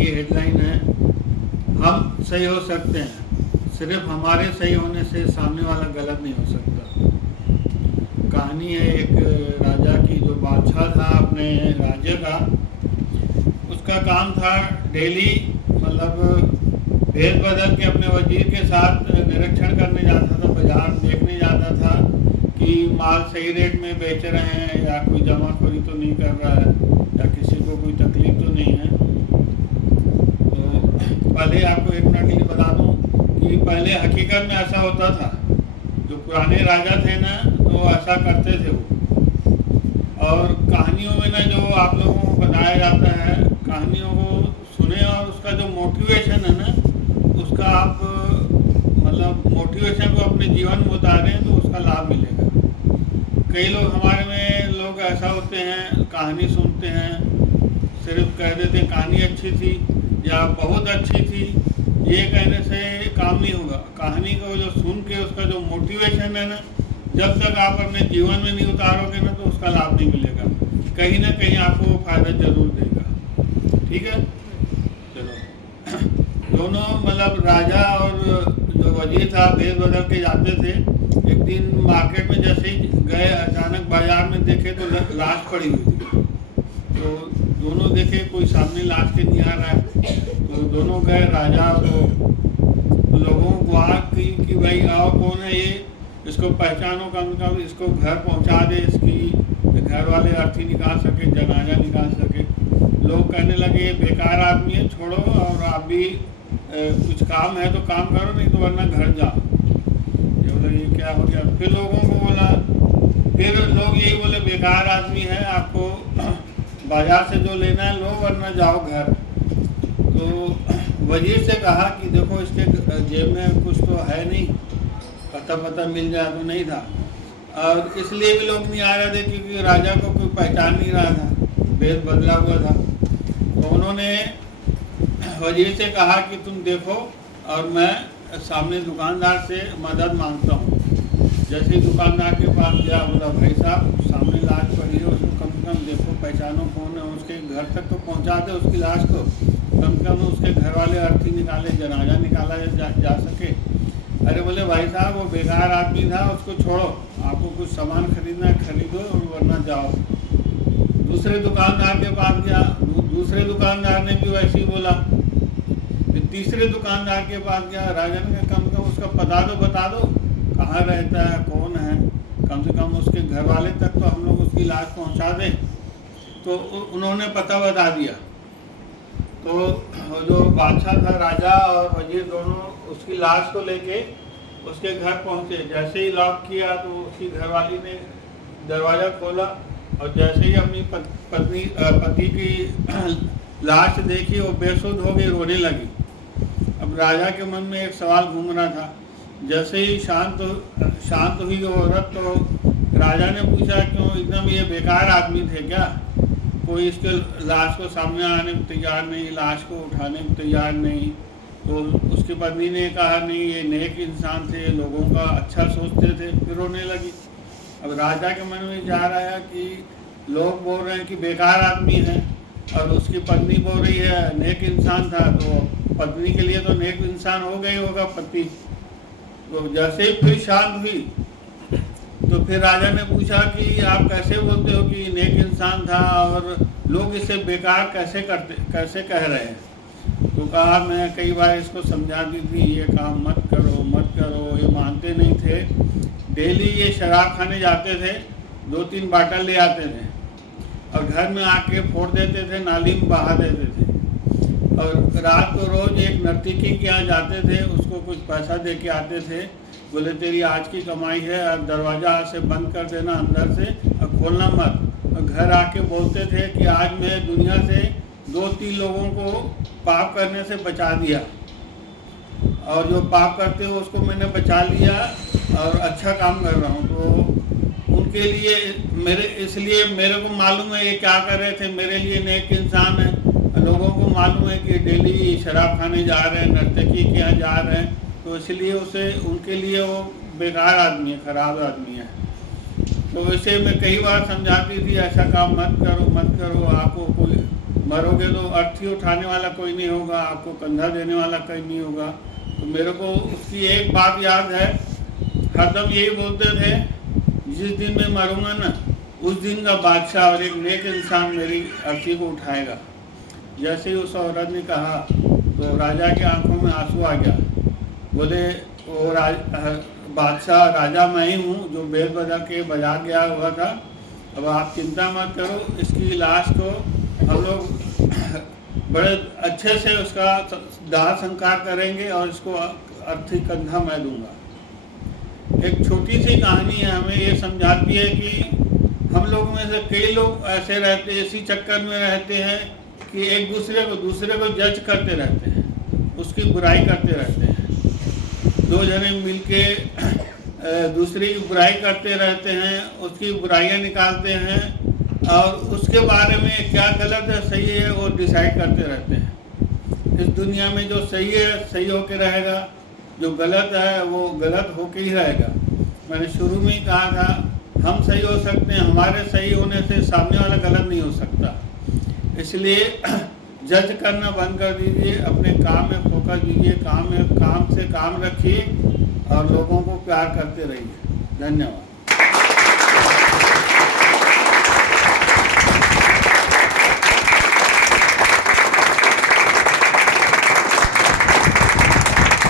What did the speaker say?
ये हेडलाइन है, हम सही हो सकते हैं, सिर्फ हमारे सही होने से सामने वाला गलत नहीं हो सकता। कहानी है एक राजा की, जो बादशाह था अपने राज्य का। उसका काम था डेली मतलब भेद बदल के अपने वजीर के साथ निरीक्षण करने जाता था, बाजार देखने जाता था कि माल सही रेट में बेच रहे हैं या कोई जमाखोरी तो नहीं कर रहा है या किसी को कोई तकलीफ तो नहीं है। तो पहले आपको एक मिनट ये बता दूं कि पहले हकीकत में ऐसा होता था, जो पुराने राजा थे ना तो ऐसा करते थे वो। और कहानियों में ना जो आप लोगों को बताया जाता है, कहानियों को सुने और उसका जो मोटिवेशन है ना, उसका आप मतलब मोटिवेशन को अपने जीवन में उतारें तो उसका लाभ मिलेगा। कई लोग हमारे में लोग ऐसा होते हैं, कहानी सुनते हैं, सिर्फ कह देते हैं कहानी अच्छी थी या बहुत अच्छी थी, ये कहने से काम नहीं होगा। कहानी को जो सुन के उसका जो मोटिवेशन है ना, जब तक आप अपने जीवन में नहीं उतारोगे ना तो उसका लाभ नहीं मिलेगा, कहीं ना कहीं आपको फ़ायदा जरूर देगा। ठीक है, चलो। दोनों मतलब राजा और जो वजीर था भेद बदल के जाते थे। एक दिन मार्केट में जैसे ही गए, अचानक बाजार में देखे तो लाश पड़ी हुई थी। तो दोनों देखे कोई सामने लाश के नहीं आ रहा है, तो दोनों गए राजा और लोगों को आग की कि भाई आओ, कौन है ये, इसको पहचानो, कम से कम इसको घर पहुंचा दे, इसकी घर वाले अर्थी निकाल सके, जनाजा निकाल सके। लोग कहने लगे बेकार आदमी है, छोड़ो, और आप भी कुछ काम है तो काम करो, नहीं तो वरना घर जाओ। ये बोला ये क्या हो गया। फिर लोगों को बोला, फिर लोग यही बोले बेकार आदमी है, आपको बाजार से जो लेना है लो, वरना जाओ घर। तो वजीर से कहा कि देखो इसके जेब में कुछ तो है नहीं, पता मिल जाए तो नहीं था। और इसलिए भी लोग नहीं आ रहे थे क्योंकि राजा को कोई पहचान नहीं रहा था, भेद बदला हुआ था। तो उन्होंने वजीर से कहा कि तुम देखो, और मैं सामने दुकानदार से मदद मांगता हूँ। जैसे ही दुकानदार के पास गया, बोला भाई साहब सामने लाश पड़ी है, उसको कम से कम देखो, पहचानो कौन है, उसके घर तक तो पहुँचा दे उसकी लाश को, कम से कम उसके घर वाले अर्थी निकाले, जनाजा निकाला जा सके। अरे बोले भाई साहब वो बेकार आदमी था, उसको छोड़ो, आपको कुछ सामान खरीदना है खरीदो और वरना जाओ। दूसरे दुकानदार के पास गया, दूसरे दुकानदार ने भी वैसे ही बोला। फिर तीसरे दुकानदार के पास गया, राजा ने कम से कम उसका पता तो बता दो, कहाँ रहता है, कौन है, कम से कम उसके घर वाले तक तो हम लोग उसकी लाश पहुँचा दें। तो उन्होंने पता बता दिया। तो जो बादशाह था, राजा और वजीर दोनों उसकी लाश को लेके उसके घर पहुंचे। जैसे ही लॉक किया तो उसकी घरवाली ने दरवाज़ा खोला और जैसे ही अपनी पति की लाश देखी, वो बेसुध हो गई, रोने लगी। अब राजा के मन में एक सवाल घूम रहा था। जैसे ही शांत हुई वो औरत, तो राजा ने पूछा क्यों एकदम ये बेकार आदमी थे क्या, कोई इसके लाश को सामने आने को तैयार नहीं, लाश को उठाने को तैयार नहीं। तो उसकी पत्नी ने कहा नहीं ये नेक इंसान थे, लोगों का अच्छा सोचते थे, फिर रोने लगी। अब राजा के मन में जा रहा है कि लोग बोल रहे हैं कि बेकार आदमी है और उसकी पत्नी बोल रही है नेक इंसान था, तो पत्नी के लिए तो नेक इंसान हो गई होगा पति। तो जैसे ही फिर शांत हुई तो फिर राजा ने पूछा कि आप कैसे बोलते हो कि नेक इंसान था और लोग इसे बेकार कैसे कह रहे हैं। तो कहा मैं कई बार इसको समझाती थी, ये काम मत करो मत करो, ये मानते नहीं थे। डेली ये शराब खाने जाते थे, 2-3 बाटल ले आते थे और घर में आके फोड़ देते थे, नाली में बहा देते थे। और रात को रोज एक नर्तकी के यहाँ जाते थे, उसको कुछ पैसा दे के आते थे, बोले तेरी आज की कमाई है, अब दरवाज़ा से बंद कर देना अंदर से और खोलना मत। और घर आके बोलते थे कि आज मैं दुनिया से 2-3 लोगों को पाप करने से बचा दिया, और जो पाप करते हो उसको मैंने बचा लिया और अच्छा काम कर रहा हूँ। तो उनके लिए इसलिए मेरे को मालूम है ये क्या कर रहे थे, मेरे लिए नेक इंसान है। लोगों को मालूम है कि डेली शराब खाने जा रहे हैं, नर्तकी के यहाँ जा रहे हैं, तो इसलिए उनके लिए वो बेकार आदमी है, खराब आदमी है। तो वैसे मैं कई बार समझाती थी ऐसा काम मत करो, आपको कोई मरोगे तो अर्थी उठाने वाला कोई नहीं होगा, आपको कंधा देने वाला कोई नहीं होगा। तो मेरे को उसकी एक बात याद है, हरदम यही बोलते थे, जिस दिन मैं मरूंगा ना उस दिन का बादशाह और एक नेक इंसान मेरी अर्थी को उठाएगा। जैसे ही उस औरत ने कहा तो राजा की आंखों में आंसू आ गया। बोले वो बादशाह राजा मैं ही हूँ जो बेल बजा के बजा गया हुआ था। अब आप चिंता मत करो, इसकी लाश को हम लोग बड़े अच्छे से उसका दाह संस्कार करेंगे और इसको अर्थी कंधा मैं दूंगा। एक छोटी सी कहानी है, हमें ये समझाती है कि हम लोग में से कई लोग ऐसे रहते, इसी चक्कर में रहते हैं कि एक दूसरे को जज करते रहते हैं, उसकी बुराई करते रहते हैं। दो जने मिलके दूसरे की बुराई करते रहते हैं, उसकी बुराइयां निकालते हैं और उसके बारे में क्या गलत है सही है वो डिसाइड करते रहते हैं। इस दुनिया में जो सही है सही होके रहेगा, जो गलत है वो गलत होके ही रहेगा। मैंने शुरू में ही कहा था, हम सही हो सकते हैं, हमारे सही होने से सामने वाला गलत नहीं हो सकता। इसलिए जज करना बंद कर दीजिए, अपने काम में फोकस दीजिए, काम से काम रखिए और लोगों को प्यार करते रहिए। धन्यवाद।